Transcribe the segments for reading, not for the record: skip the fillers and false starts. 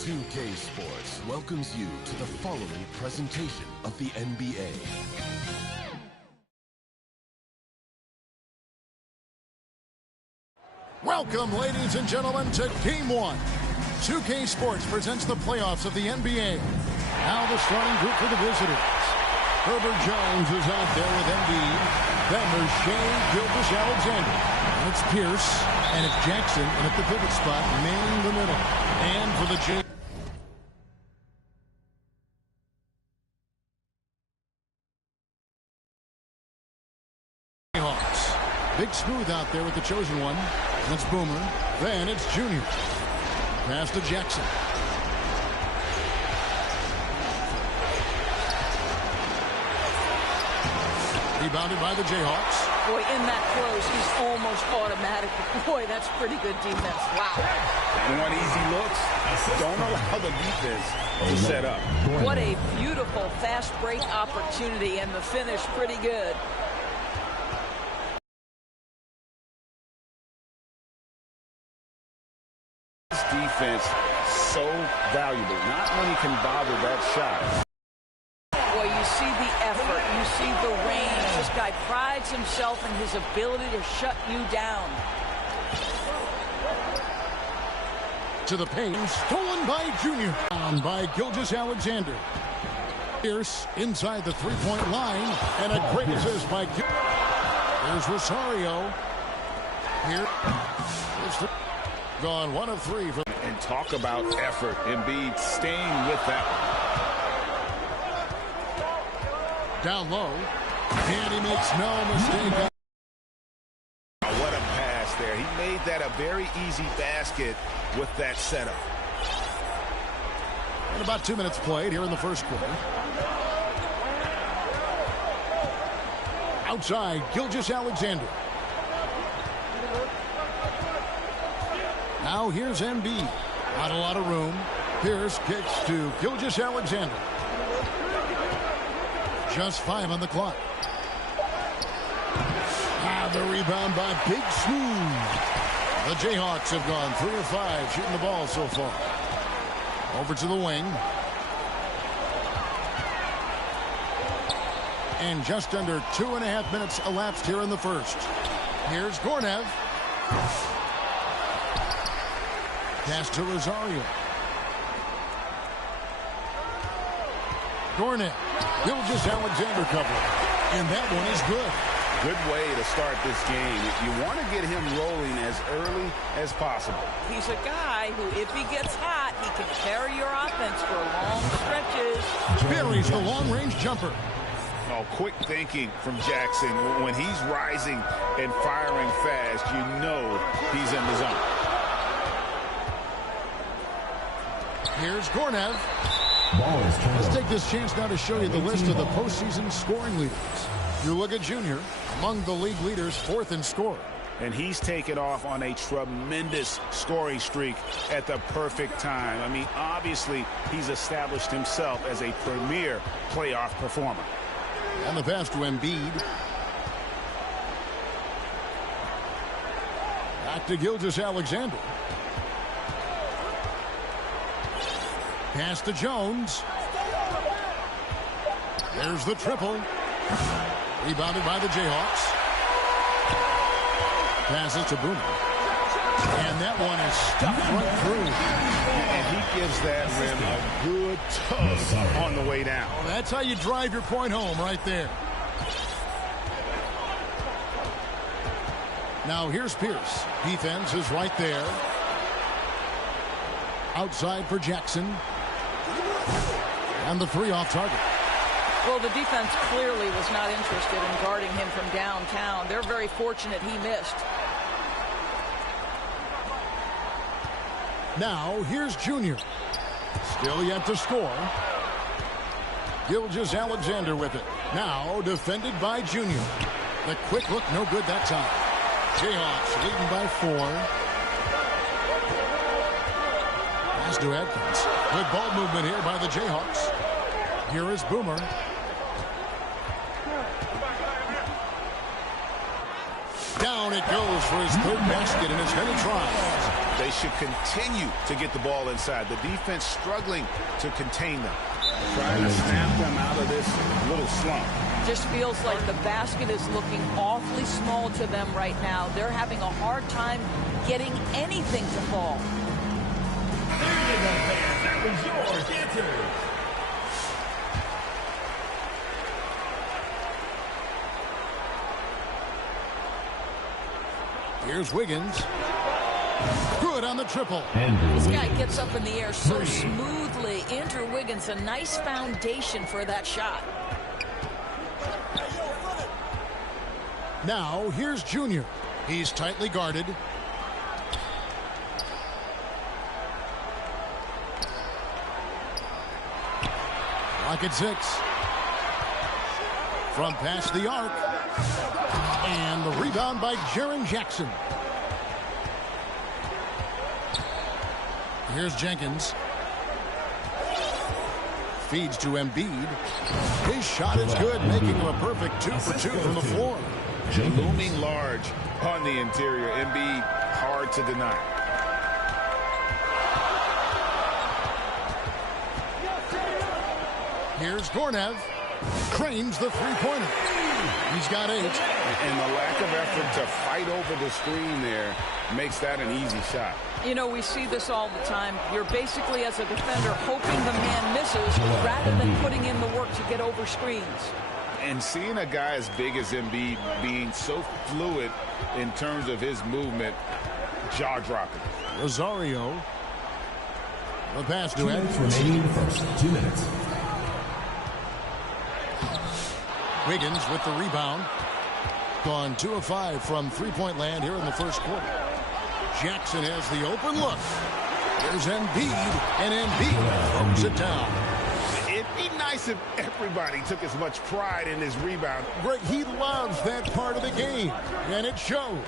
2K Sports welcomes you to the following presentation of the NBA. Welcome, ladies and gentlemen, to Game 1. 2K Sports presents the playoffs of the NBA. Now the starting group for the visitors. Herbert Jones is out there with Embiid. Then there's Shea Gilgeous-Alexander. And it's Pierce. And it's Jackson. And at the pivot spot, manning the middle. And for the Jayhawks. Big Smooth out there with the chosen one. That's Boomer. Then it's Junior. Pass to Jackson. Rebounded by the Jayhawks. Boy, in that close, he's almost automatic. Boy, that's pretty good defense. Wow. You want easy looks? Don't allow the defense to set up. What a beautiful fast break opportunity, and the finish pretty good. This defense so valuable. Not many can bother that shot. Boy, you see the effort, you see the range. This guy prides himself in his ability to shut you down. To the paint, stolen by Junior. Down by Gilgeous-Alexander. Pierce inside the three-point line, and a great assist by Here's Rosario. Here is the gone 1 of 3 for. And talk about effort. Embiid staying with that one. Down low, and he makes no mistake. What a pass there. He made that a very easy basket with that setup. And about 2 minutes played here in the first quarter. Outside, Gilgeous-Alexander. Now here's Embiid. Not a lot of room. Pierce kicks to Gilgeous-Alexander. Just 5 on the clock. The rebound by Big Smooth. The Jayhawks have gone 3 of 5 shooting the ball so far. Over to the wing. And just under 2.5 minutes elapsed here in the first. Here's Gornev. Pass to Rosario. Gornev. Gilgeous-Alexander cover. And that one is good. Good way to start this game. You want to get him rolling as early as possible. He's a guy who, if he gets hot, he can carry your offense for long stretches. Buries the long-range jumper. Oh, quick thinking from Jackson. When he's rising and firing fast, you know he's in the zone. Here's Gornev. Let's take this chance now to show you the list of the postseason scoring leaders. You look at Junior, among the league leaders, 4th in score. And he's taken off on a tremendous scoring streak at the perfect time. I mean, obviously, he's established himself as a premier playoff performer. And the pass to Embiid. Back to Gilgeous-Alexander. Pass to Jones. There's the triple. Rebounded by the Jayhawks. Passes to Boomer. And that one is stuffed right through. And he gives that rim a good tug on the way down. Well, that's how you drive your point home right there. Now here's Pierce. Defense is right there. Outside for Jackson. And the 3 off target. Well, the defense clearly was not interested in guarding him from downtown. They're very fortunate he missed. Now, here's Junior. Still yet to score. Gilgeous-Alexander with it. Now, defended by Junior. The quick look, no good that time. Jayhawks leading by 4. Pass to Adkins. Good ball movement here by the Jayhawks. Here is Boomer. Down it goes for his 3rd basket in as many tries. They should continue to get the ball inside. The defense struggling to contain them. Trying to snap them out of this little slump. Just feels like the basket is looking awfully small to them right now. They're having a hard time getting anything to fall. There you go, fans. That was your answer. Here's Wiggins. Good on the triple. This guy gets up in the air so smoothly. Andrew Wiggins, a nice foundation for that shot. Now, here's Junior. He's tightly guarded. Clock at 6. From past the arc. And the rebound by Jaren Jackson. Here's Jenkins. Feeds to Embiid. His shot is good, making him a perfect 2 for 2 from the floor. Looming large on the interior. Embiid, hard to deny. Here's Gornev. Cranes the three-pointer. He's got 8. And the lack of effort to fight over the screen there makes that an easy shot. You know, we see this all the time. You're basically, as a defender, hoping the man misses rather than putting in the work to get over screens. And seeing a guy as big as Embiid being so fluid in terms of his movement, jaw-dropping. Rosario. The pass to 2 minutes remaining in the first. 2 minutes. Wiggins with the rebound. Gone 2 of 5 from three-point land here in the first quarter. Jackson has the open look. There's Embiid, and Embiid throws it down. It'd be nice if everybody took as much pride in his rebound. Greg, he loves that part of the game, and it shows.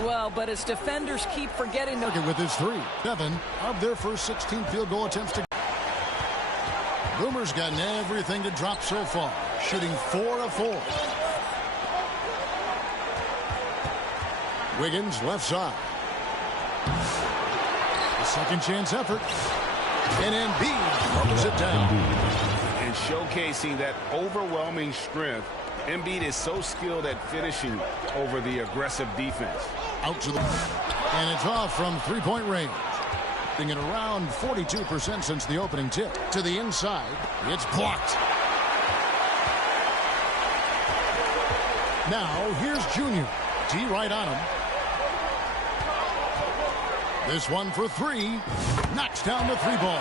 Well, but his defenders keep forgetting to... With his 3. 7 of their first 16 field goal attempts to... Boomer's gotten everything to drop so far, shooting 4 of 4. Wiggins left side. A second chance effort. And Embiid throws it down. And showcasing that overwhelming strength, Embiid is so skilled at finishing over the aggressive defense. Out to the... And it's off from three-point range. Being at around 42% since the opening tip. To the inside. It's blocked. Now, here's Junior. T right on him. This one for 3. Knocks down the 3 ball.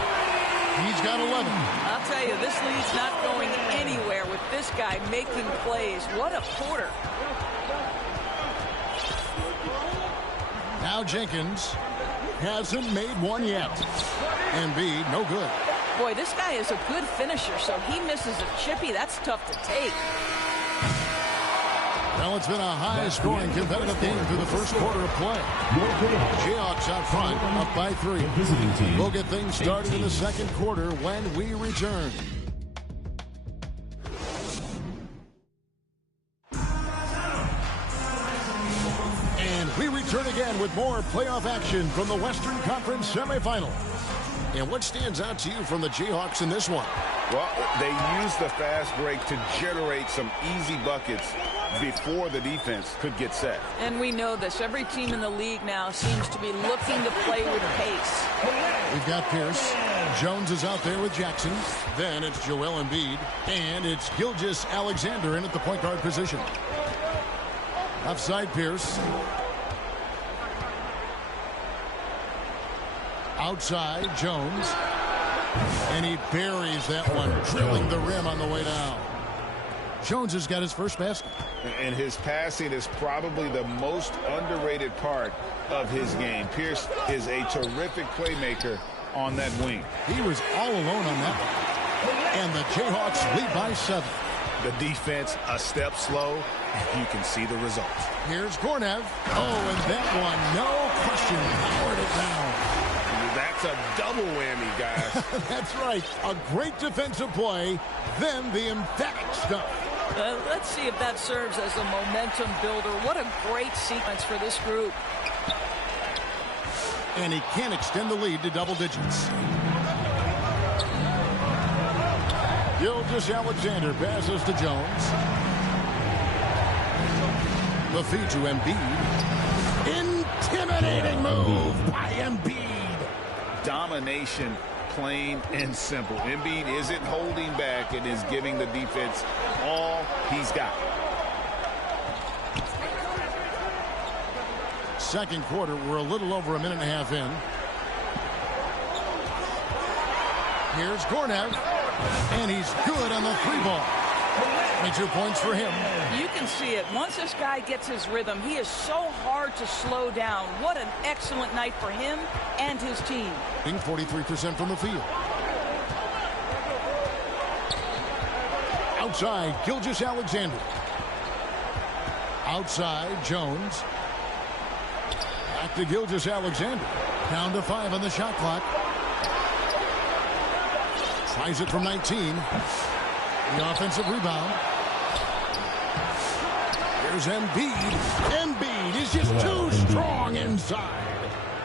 He's got 11. I'll tell you, this lead's not going anywhere with this guy making plays. What a quarter. Now Jenkins hasn't made one yet. Embiid, no good. Boy, this guy is a good finisher, so he misses a chippy. That's tough to take. Well, it's been a high-scoring competitive game through the first quarter of play. Jayhawks out front, up by 3. We'll get things started in the second quarter when we return. And we return again with more playoff action from the Western Conference semifinals. And what stands out to you from the Jayhawks in this one? Well, they used the fast break to generate some easy buckets before the defense could get set. And we know this. Every team in the league now seems to be looking to play with pace. We've got Pierce. Jones is out there with Jackson. Then it's Joel Embiid. And it's Gilgeous Alexander in at the point guard position. Offside Pierce. Outside Jones. And he buries that one, drilling the rim on the way down. Jones has got his first basket. And his passing is probably the most underrated part of his game. Pierce is a terrific playmaker on that wing. He was all alone on that one. And the Jayhawks lead by 7. The defense a step slow, and you can see the results. Here's Gornev. Oh, and that one, no question, powered it down. That's a double whammy, guys. That's right. A great defensive play, then the emphatic stuff. Let's see if that serves as a momentum builder. What a great sequence for this group. And he can't extend the lead to double digits. Gilgeous-Alexander passes to Jones. The feed to Embiid. Intimidating move by Embiid. Domination, plain and simple. Embiid isn't holding back and is giving the defense all he's got. Second quarter, we're a little over a minute and a half in. Here's Gornev, and he's good on the three ball. 22 points for him. You can see it. Once this guy gets his rhythm, he is so hard to slow down. What an excellent night for him and his team. 43% from the field. Outside, Gilgeous-Alexander. Outside, Jones. Back to Gilgeous-Alexander. Down to 5 on the shot clock. Tries it from 19. The offensive rebound. Here's Embiid. Embiid is just too strong inside.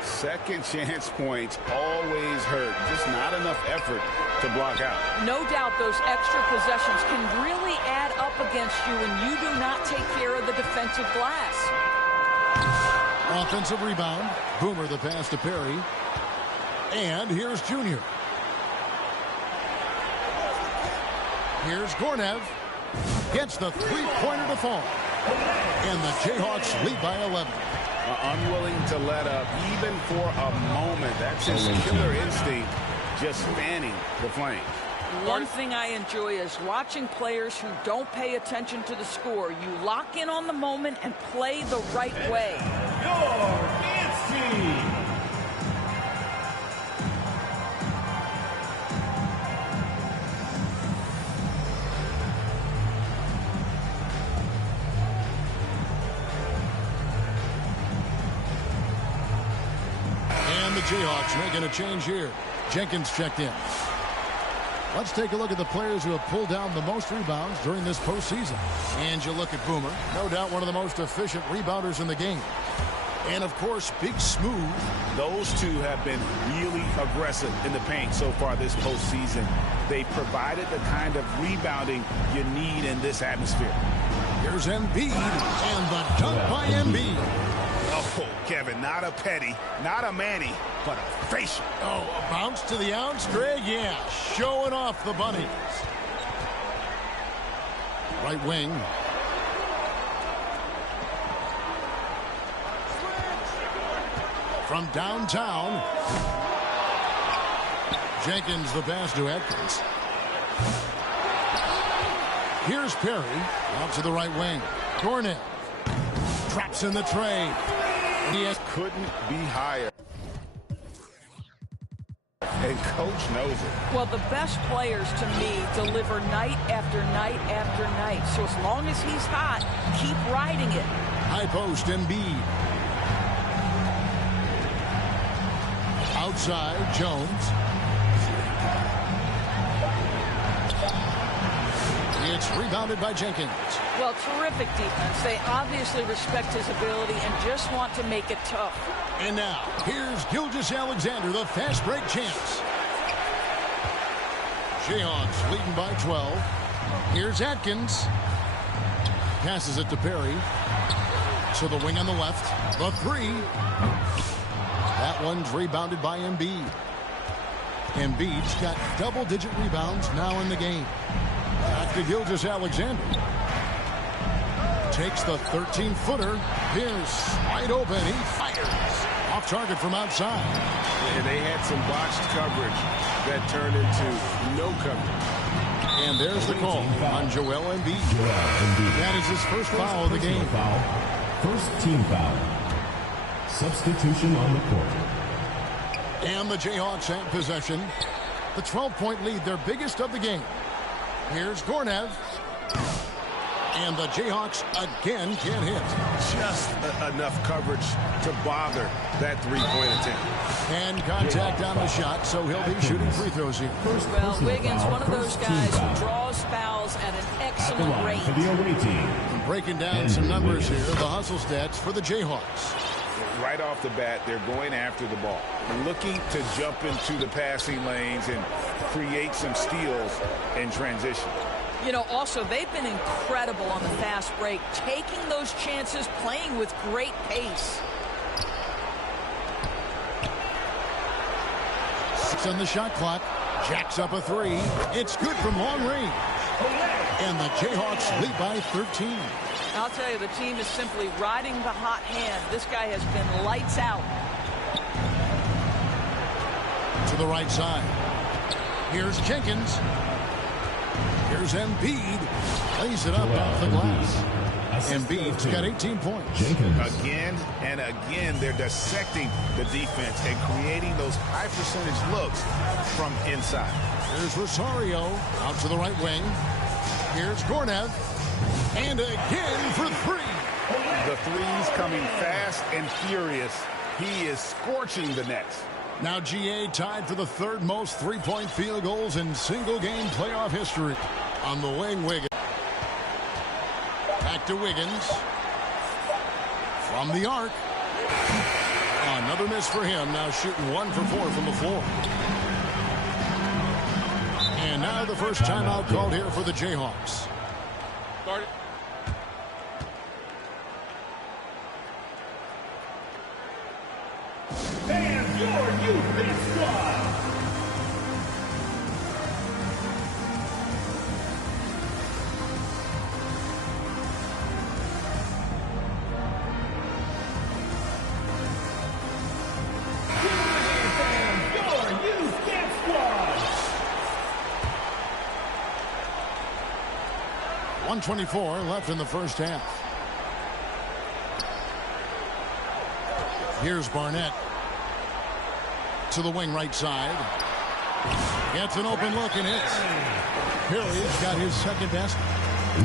Second chance points always hurt. Just not enough effort to block out. No doubt those extra possessions can really add up against you when you do not take care of the defensive glass. Offensive rebound. Boomer the pass to Perry. And here's Junior. Here's Gornev. Gets the three-pointer to fall. And the Jayhawks lead by 11. Unwilling to let up even for a moment. That's his killer instinct, just fanning the flame. One thing I enjoy is watching players who don't pay attention to the score. You lock in on the moment and play the right way. Your dance team. And the Jayhawks making a change here. Jenkins checked in. Let's take a look at the players who have pulled down the most rebounds during this postseason. And you look at Boomer, no doubt one of the most efficient rebounders in the game. And, of course, Big Smooth. Those two have been really aggressive in the paint so far this postseason. They provided the kind of rebounding you need in this atmosphere. Here's Embiid, and the dunk by Embiid. Oh, Kevin, not a petty, not a Manny, but a facial. Oh, a bounce to the ounce, Greg? Yeah, showing off the bunnies. Right wing. From downtown. Jenkins the pass to Atkins. Here's Perry. Out to the right wing. Gornev. Traps in the trade. He couldn't be higher. And coach knows it. Well, the best players to me deliver night after night after night. So as long as he's hot, keep riding it. High post, Embiid. Outside, Jones. It's rebounded by Jenkins. Well, terrific defense. They obviously respect his ability and just want to make it tough. And now, here's Gilgeous-Alexander, the fast break champs. Jayhawks leading by 12. Here's Atkins. Passes it to Perry. To the wing on the left. The three. That one's rebounded by Embiid. Embiid's got double-digit rebounds now in the game. Back to Gilgeous-Alexander. Takes the 13-footer. Pierce wide open. He fires. Off target from outside. And they had some botched coverage that turned into no coverage. And there's the call on Joel Embiid. That is his first foul of the game. First team foul. Substitution on the court. And the Jayhawks have possession. The 12-point lead, their biggest of the game. Here's Gornev. And the Jayhawks again can't hit. Just enough coverage to bother that three-point attempt. And contact on the shot, so he'll be shooting free throws here. Well, Wiggins, one of those guys who draws fouls at an excellent rate. For the away team. Breaking down some numbers here, the hustle stats for the Jayhawks. right off the bat, they're going after the ball, looking to jump into the passing lanes and create some steals in transition. You know, also, they've been incredible on the fast break, taking those chances, playing with great pace. Six on the shot clock. Jacks up a three. It's good from long range. And the Jayhawks lead by 13. I'll tell you, the team is simply riding the hot hand. This guy has been lights out. To the right side. Here's Jenkins. Here's Embiid. Plays it up off the glass. Embiid's got 18 points. Again and again, they're dissecting the defense and creating those high percentage looks from inside. Here's Rosario out to the right wing. Here's Gornev. And again for three. The threes coming fast and furious. He is scorching the Nets. Now GA tied for the third most three-point field goals in single-game playoff history. On the wing, Wiggins. Back to Wiggins. From the arc. Another miss for him. Now shooting 1 for 4 from the floor. And now the first timeout called here for the Jayhawks. Start it. And your youth big squad. .124 left in the first half. Here's Barnett. To the wing right side. Gets an open look and hits. Perry's got his second best.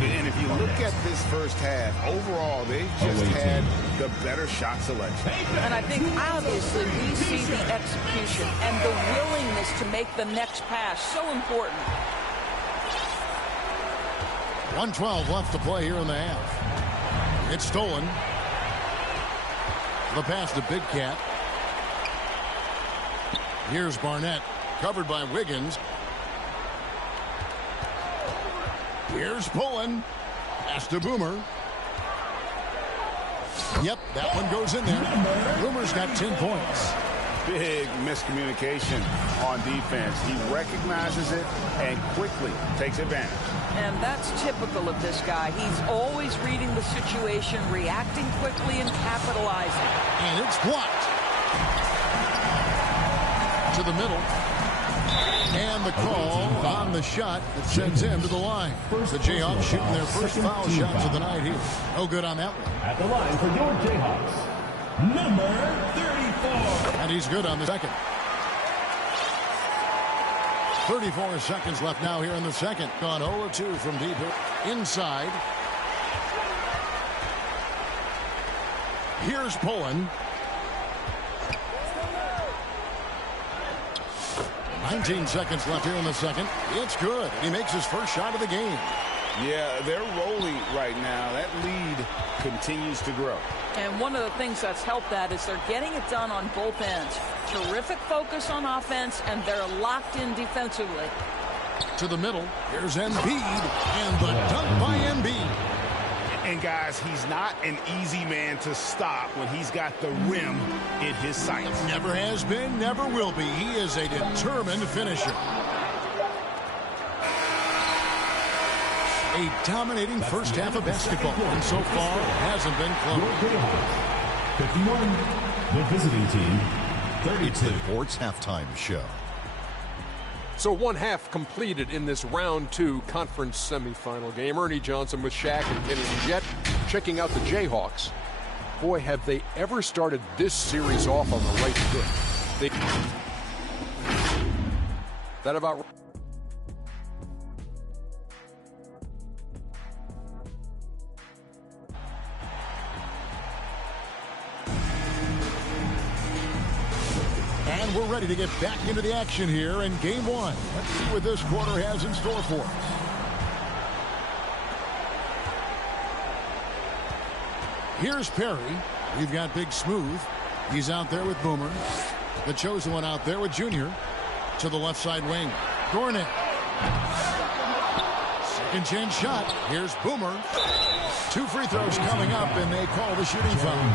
And if you look at this first half, overall, they've just had the better shot selection. And I think, obviously, we see the execution and the willingness to make the next pass so important. 1:12 left to play here in the half. It's stolen. The pass to Big Cat. Here's Barnett, covered by Wiggins. Here's Pullen. Pass to Boomer. Yep, that one goes in there. Boomer's got 10 points. Big miscommunication on defense. He recognizes it and quickly takes advantage. And that's typical of this guy. He's always reading the situation, reacting quickly, and capitalizing. And it's blocked. To the middle. And the call on the shot that sends him to the line. The Jayhawks shooting their first foul shots of the night here. No good on that one. At the line for your Jayhawks, number 34. And he's good on the second. 34 seconds left now here in the second. Gone 0-2 from deep inside. Here's Pullen. 19 seconds left here in the second. It's good. He makes his first shot of the game. Yeah, they're rolling right now. That lead continues to grow. And one of the things that's helped that is they're getting it done on both ends. Terrific focus on offense, and they're locked in defensively. To the middle. Here's Embiid. And the dunk by Embiid. And guys, he's not an easy man to stop when he's got the rim in his sights. Never has been, never will be. He is a determined finisher. A dominating first half of basketball, and so far hasn't been close. 51, the visiting team, 32. It's the Sports Halftime Show. So one half completed in this round 2 conference semifinal game. Ernie Johnson with Shaq and Kenny Jet checking out the Jayhawks. Boy, have they ever started this series off on the right foot. That about... And we're ready to get back into the action here in game 1. Let's see what this quarter has in store for us. Here's Perry. We've got Big Smooth. He's out there with Boomer. The chosen one out there with Junior. To the left side wing. Gornick. Second chance shot. Here's Boomer. 2 free throws coming up, and they call the shooting foul.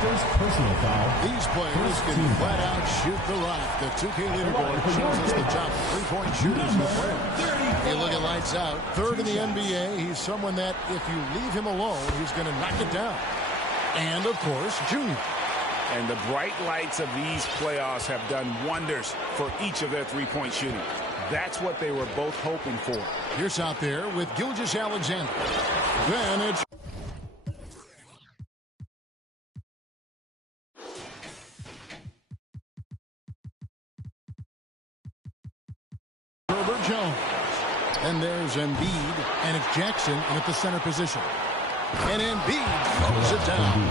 First personal foul. These players can flat out shoot the rock. The 2K leaderboard shows us the top 3-point shooters in the playoffs. You look at lights out. Third in the NBA. He's someone that if you leave him alone, he's going to knock it down. And, of course, Junior. And the bright lights of these playoffs have done wonders for each of their 3-point shooting. That's what they were both hoping for. Here's out there with Gilgeous-Alexander. Then it's Herbert Jones. And there's Embiid, and it's Jackson in at the center position. And Embiid throws it down.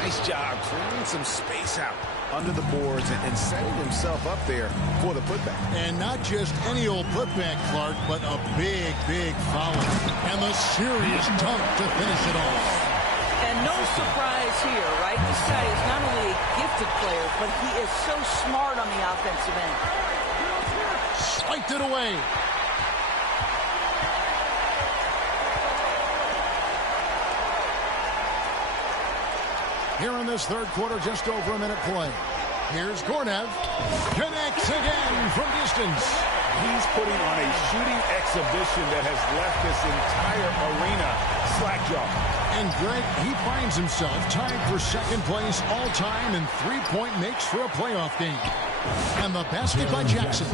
Nice job clearing some space out under the boards and setting himself up there for the putback. And not just any old putback, Clark, but a big, big foul. And the serious dunk to finish it off. And no surprise here, right? This guy is not only a gifted player, but he is so smart on the offensive end. Swiped it away. Here in this third quarter, just over a minute play. Here's Gornev. Connects again from distance. He's putting on a shooting exhibition that has left this entire arena slack-jawed. And Greg, he finds himself tied for second place all-time in three-point makes for a playoff game. And the basket by Jackson.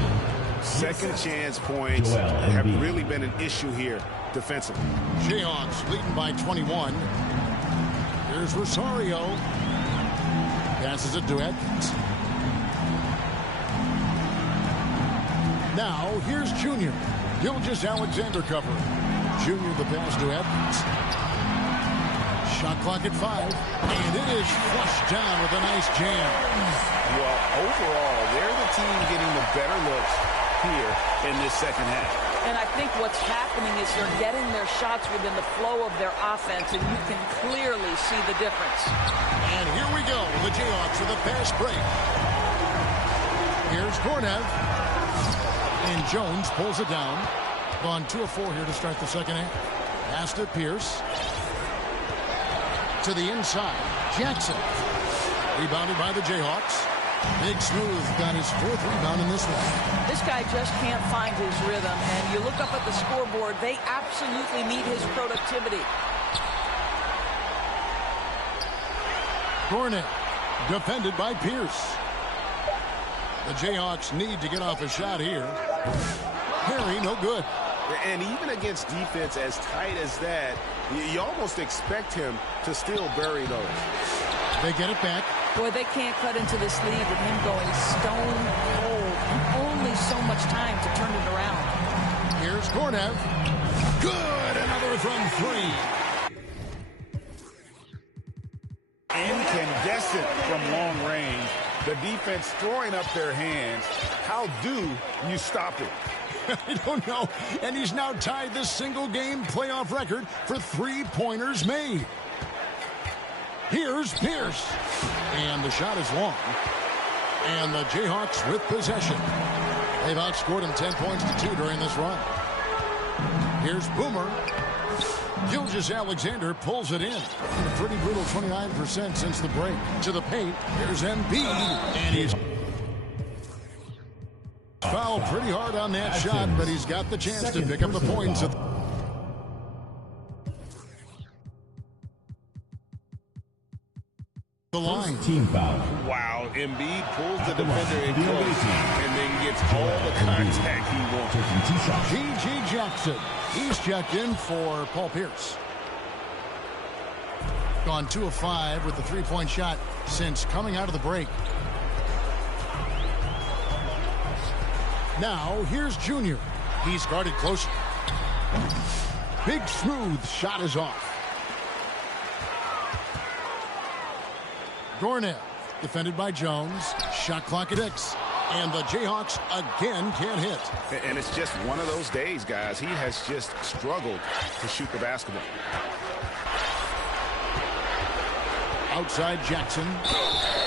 Second chance points have really been an issue here defensively. Jayhawks leading by 21. Here's Rosario. Passes it to Atkins. Now, here's Junior. Gilgeous-Alexander covering. Junior the pass to Atkins. Shot clock at 5. And it is flushed down with a nice jam. Well, overall, they're the team getting the better looks here in this second half. And I think what's happening is they're getting their shots within the flow of their offense, and you can clearly see the difference. And here we go. The Jayhawks with a fast break. Here's Gornev. And Jones pulls it down. Gone 2 of 4 here to start the second half. Pass to Pierce. To the inside. Jackson. Rebounded by the Jayhawks. Big Smooth got his 4th rebound in this one. This guy just can't find his rhythm, and you look up at the scoreboard, they absolutely need his productivity. Gornick, defended by Pierce. The Jayhawks need to get off a shot here. Harry, no good. And even against defense as tight as that, you almost expect him to still bury those. They get it back. Boy, they can't cut into this lead with him going stone cold. And only so much time to turn it around. Here's Gornev. Good! Another from 3. Incandescent from long range. The defense throwing up their hands. How do you stop it? I don't know. And he's now tied the single-game playoff record for three-pointers made. Here's Pierce. And the shot is long. And the Jayhawks with possession. They've outscored him 10 points to 2 during this run. Here's Boomer. Gilgeous-Alexander pulls it in. A pretty brutal 29% since the break. To the paint. Here's Embiid. And he's fouled pretty hard on that shot, but he's got the chance to pick up the points. The line. Team foul. Wow, Embiid pulls the defender in close and then gets all the contact he wants. G.G. Jackson. He's checked in for Paul Pierce. Gone 2 of 5 with the three-point shot since coming out of the break. Now, here's Junior. He's guarded closer. Big Smooth shot is off. Gornev, defended by Jones. Shot clock at X. And the Jayhawks again can't hit. And it's just one of those days, guys. He has just struggled to shoot the basketball. Outside Jackson.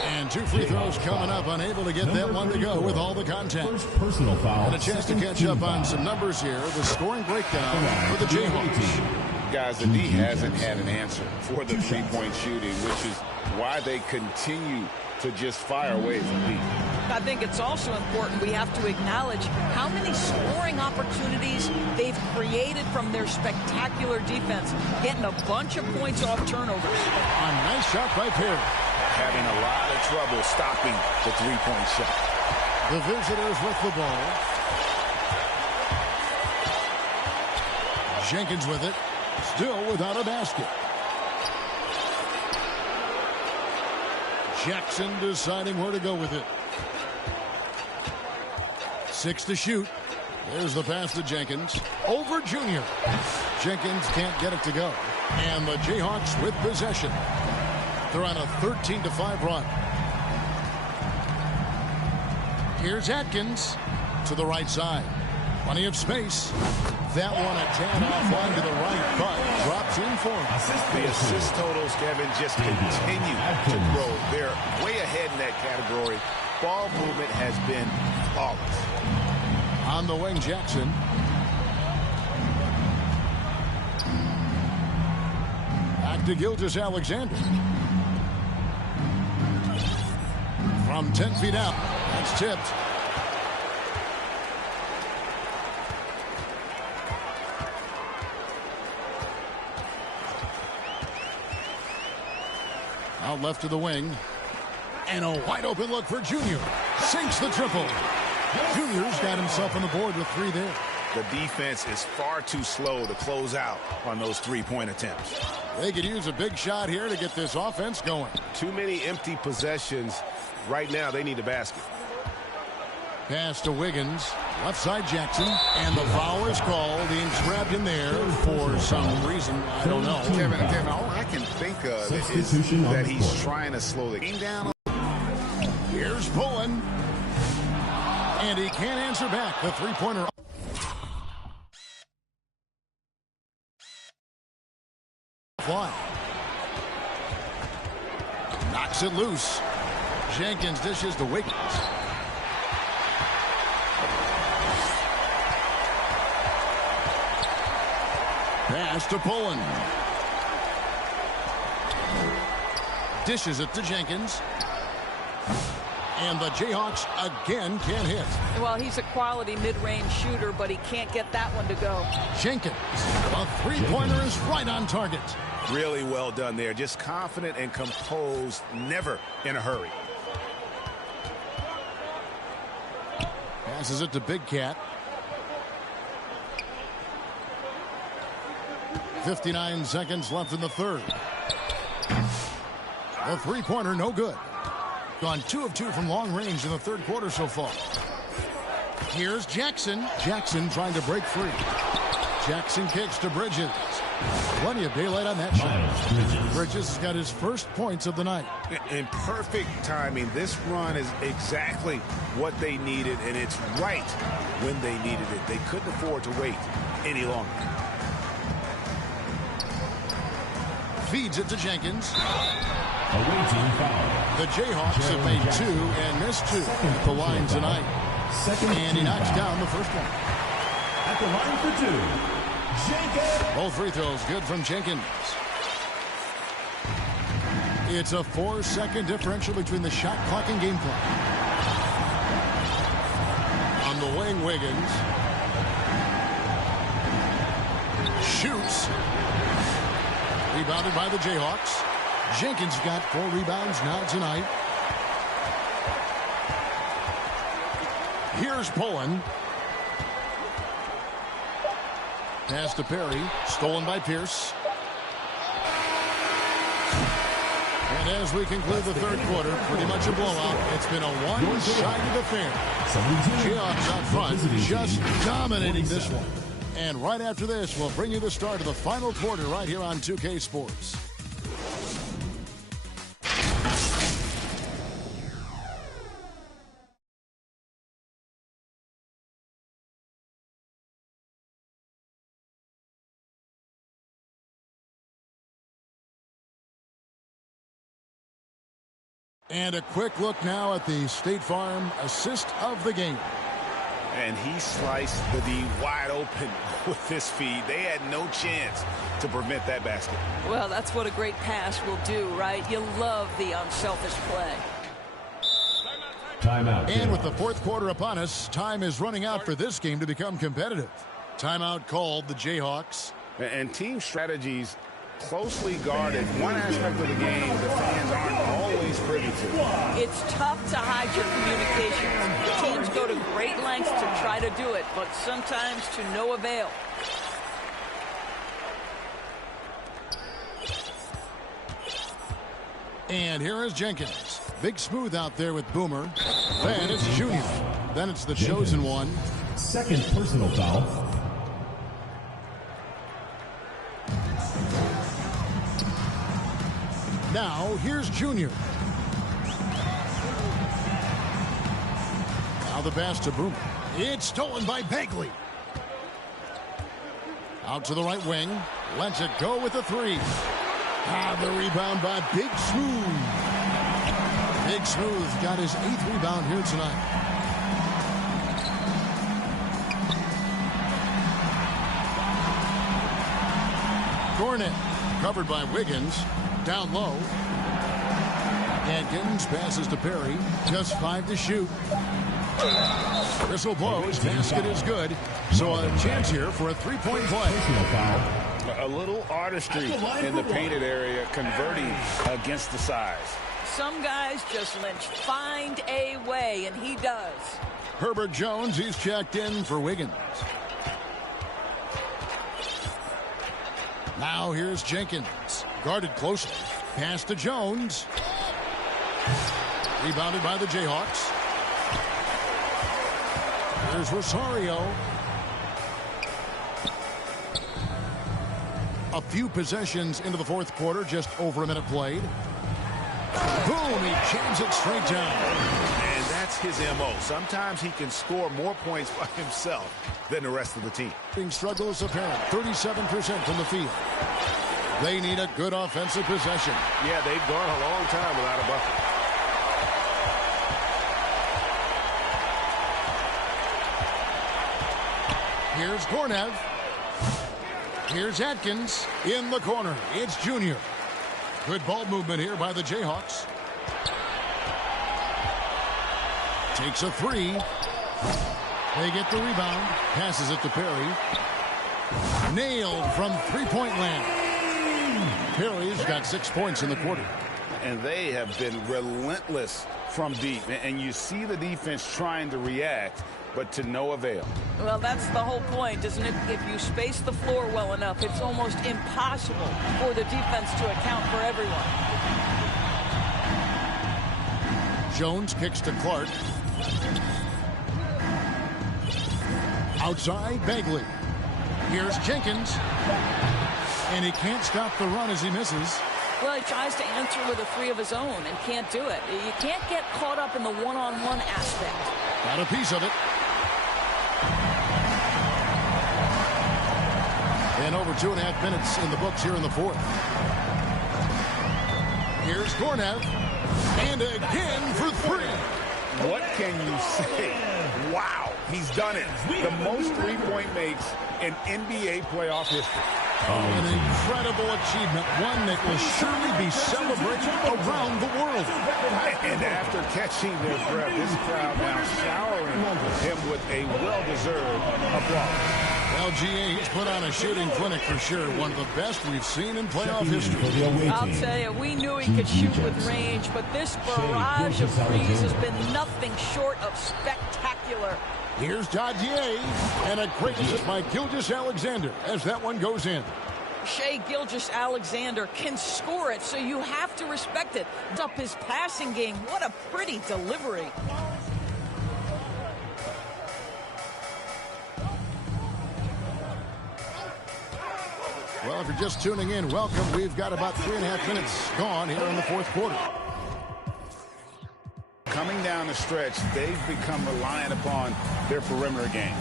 And 2 free throws coming up, unable to get that one to go with all the contact. First personal foul. And a chance to catch up on some numbers here. The scoring breakdown for the Jayhawks. Guys, the D hasn't had an answer for the three-point shooting, which is why they continue to just fire away from deep. I think it's also important we have to acknowledge how many scoring opportunities they've created from their spectacular defense, getting a bunch of points off turnovers. A nice shot by Perry. Having a lot of trouble stopping the three-point shot. The visitors with the ball. Jenkins with it. Still without a basket. Jackson deciding where to go with it. 6 to shoot. There's the pass to Jenkins. Over Junior. Jenkins can't get it to go. And the Jayhawks with possession. They're on a 13-5 run. Here's Atkins to the right side. Plenty of space. That one a tad offline to the right, but drops in for him. The assist totals, Kevin, just continue to grow. They're way ahead in that category. Ball movement has been flawless. On the wing, Jackson. Back to Gilgeous-Alexander. From 10 feet out. That's tipped. Out left to the wing. And a wide open look for Junior. Sinks the triple. Junior's got himself on the board with 3 there. The defense is far too slow to close out on those three-point attempts. They could use a big shot here to get this offense going. Too many empty possessions. Right now, they need a basket. Pass to Wiggins. Left side Jackson. And the foul is called. He's grabbed in there for some reason. I don't know. Kevin, all I can think of is that he's trying to slow the game down. Here's Pullen. And he can't answer back. The three-pointer. Fly. Knocks it loose. Jenkins dishes to Wiggins. Pass to Pullen. Dishes it to Jenkins. And the Jayhawks again can't hit. Well, he's a quality mid-range shooter, but he can't get that one to go. Jenkins. A three-pointer is right on target. Really well done there. Just confident and composed. Never in a hurry. Passes it to Big Cat. 59 seconds left in the third. The three-pointer, no good. Gone 2 of 2 from long range in the third quarter so far. Here's Jackson. Jackson trying to break free. Jackson kicks to Bridges. Plenty of daylight on that shot. Bridges has got his first points of the night. In perfect timing. This run is exactly what they needed, and it's right when they needed it. They couldn't afford to wait any longer. Feeds it to Jenkins. Awaiting foul. The Jayhawks have made 2 and missed 2 at the line tonight. And he knocks down the first one. At the line for 2, Jenkins. Both free throws good from Jenkins. It's a 4-second differential between the shot clock and game clock. On the wing, Wiggins. Shoots. Rebounded by the Jayhawks. Jenkins got 4 rebounds now tonight. Here's Pullen. Pass to Perry. Stolen by Pierce. And as we conclude the third quarter, pretty much a blowout. It's been a one-sided affair. Jayhawks out front, just dominating this one. And right after this, we'll bring you the start of the final quarter right here on 2K Sports. And a quick look now at the State Farm assist of the game. And he sliced the D wide open with this feed. They had no chance to prevent that basket. Well, that's what a great pass will do, right? You love the unselfish play. Timeout. And with the fourth quarter upon us, time is running out for this game to become competitive. Timeout called the Jayhawks. And team strategies closely guarded. One aspect of the game the fans aren't always privy to. It's tough to hide your communications. Teams go to great lengths to try to do it, but sometimes to no avail. And here is Jenkins. Big smooth out there with Boomer. Then it's Junior. Then it's the chosen one. Second personal foul. Now here's Junior. Now the pass to Boomer. It's stolen by Bagley. Out to the right wing. Lets it go with a three. The rebound by Big Smooth. Big Smooth got his 8th rebound here tonight. Gornett covered by Wiggins. Down low. Adkins passes to Perry. Just 5 to shoot. Whistle blows. Basket is good. So a chance here for a three-point play. A little artistry in the painted area, converting against the size. Some guys just find a way, and he does. Herbert Jones, he's checked in for Wiggins. Now here's Jenkins. Guarded closely. Pass to Jones. Rebounded by the Jayhawks. Here's Rosario. A few possessions into the fourth quarter, just over a minute played. Boom, he jams it straight down. And that's his MO. Sometimes he can score more points by himself than the rest of the team. Struggle is apparent, 37% from the field. They need a good offensive possession. Yeah, they've gone a long time without a bucket. Here's Gornev. Here's Atkins in the corner. It's Junior. Good ball movement here by the Jayhawks. Takes a three. They get the rebound. Passes it to Perry. Nailed from three-point land. Perry's got 6 points in the quarter. And they have been relentless from deep. And you see the defense trying to react, but to no avail. Well, that's the whole point, isn't it? If you space the floor well enough, it's almost impossible for the defense to account for everyone. Jones kicks to Clark. Outside, Bagley. Here's Jenkins. And he can't stop the run as he misses. Well, he tries to answer with a three of his own and can't do it. You can't get caught up in the one-on-one aspect. Got a piece of it. And over 2.5 minutes in the books here in the fourth. Here's Gornev. And again for three. What can you say? Wow, he's done it. The most three-point makes in NBA playoff history. An incredible achievement, one that will surely be celebrated around the world. And after catching their breath, this crowd now showering him with a well-deserved applause. LGA, he's put on a shooting clinic for sure. One of the best we've seen in playoff history. I'll tell you, we knew he could shoot with range, but this barrage of threes has been nothing short of spectacular. Here's Dadier, and a great hit by Gilgeous-Alexander as that one goes in. Shai Gilgeous-Alexander can score it, so you have to respect it. Up his passing game. What a pretty delivery. Well, if you're just tuning in, welcome. We've got about 3.5 minutes gone here in the fourth quarter. Coming down the stretch, they've become reliant upon their perimeter game.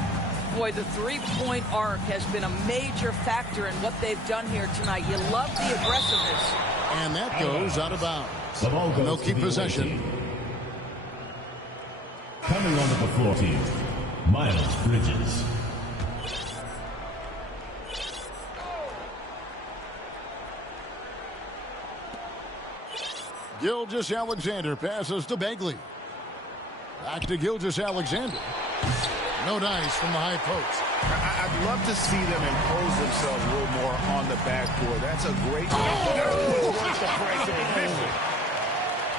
Boy, the three-point arc has been a major factor in what they've done here tonight. You love the aggressiveness. And that goes out of bounds. The ball goes They'll to keep the possession. away team. Coming onto the floor team, Miles Bridges. Gilgeous-Alexander passes to Bagley. Back to Gilgeous-Alexander. No dice from the high post. I'd love to see them impose themselves a little more on the backboard. That's a great worth the price of admission.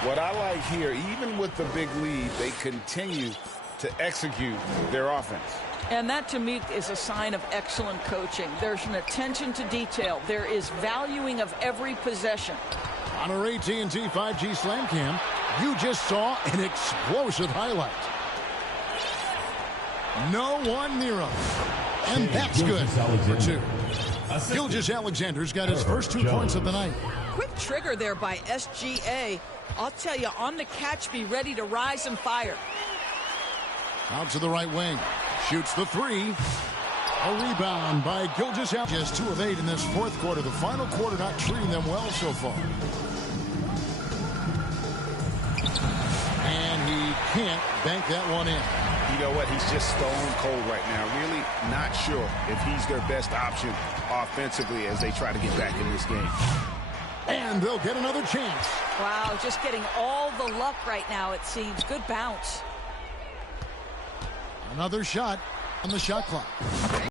What I like here, even with the big lead, they continue to execute their offense. And that, to me, is a sign of excellent coaching. There's an attention to detail. There is valuing of every possession. On our AT&T 5G Slam Cam, you just saw an explosive highlight. No one near him. And that's good for two. Gilgeous-Alexander's got his first 2 points of the night. Quick trigger there by SGA. I'll tell you, on the catch, be ready to rise and fire. Out to the right wing. Shoots the three. A rebound by Gilgeous-Alexander. Just 2 of 8 in this fourth quarter. The final quarter not treating them well so far. And he can't bank that one in. You know what? He's just stone cold right now. Really not sure if he's their best option offensively as they try to get back in this game. And they'll get another chance. Wow, just getting all the luck right now, it seems. Good bounce. Another shot on the shot clock.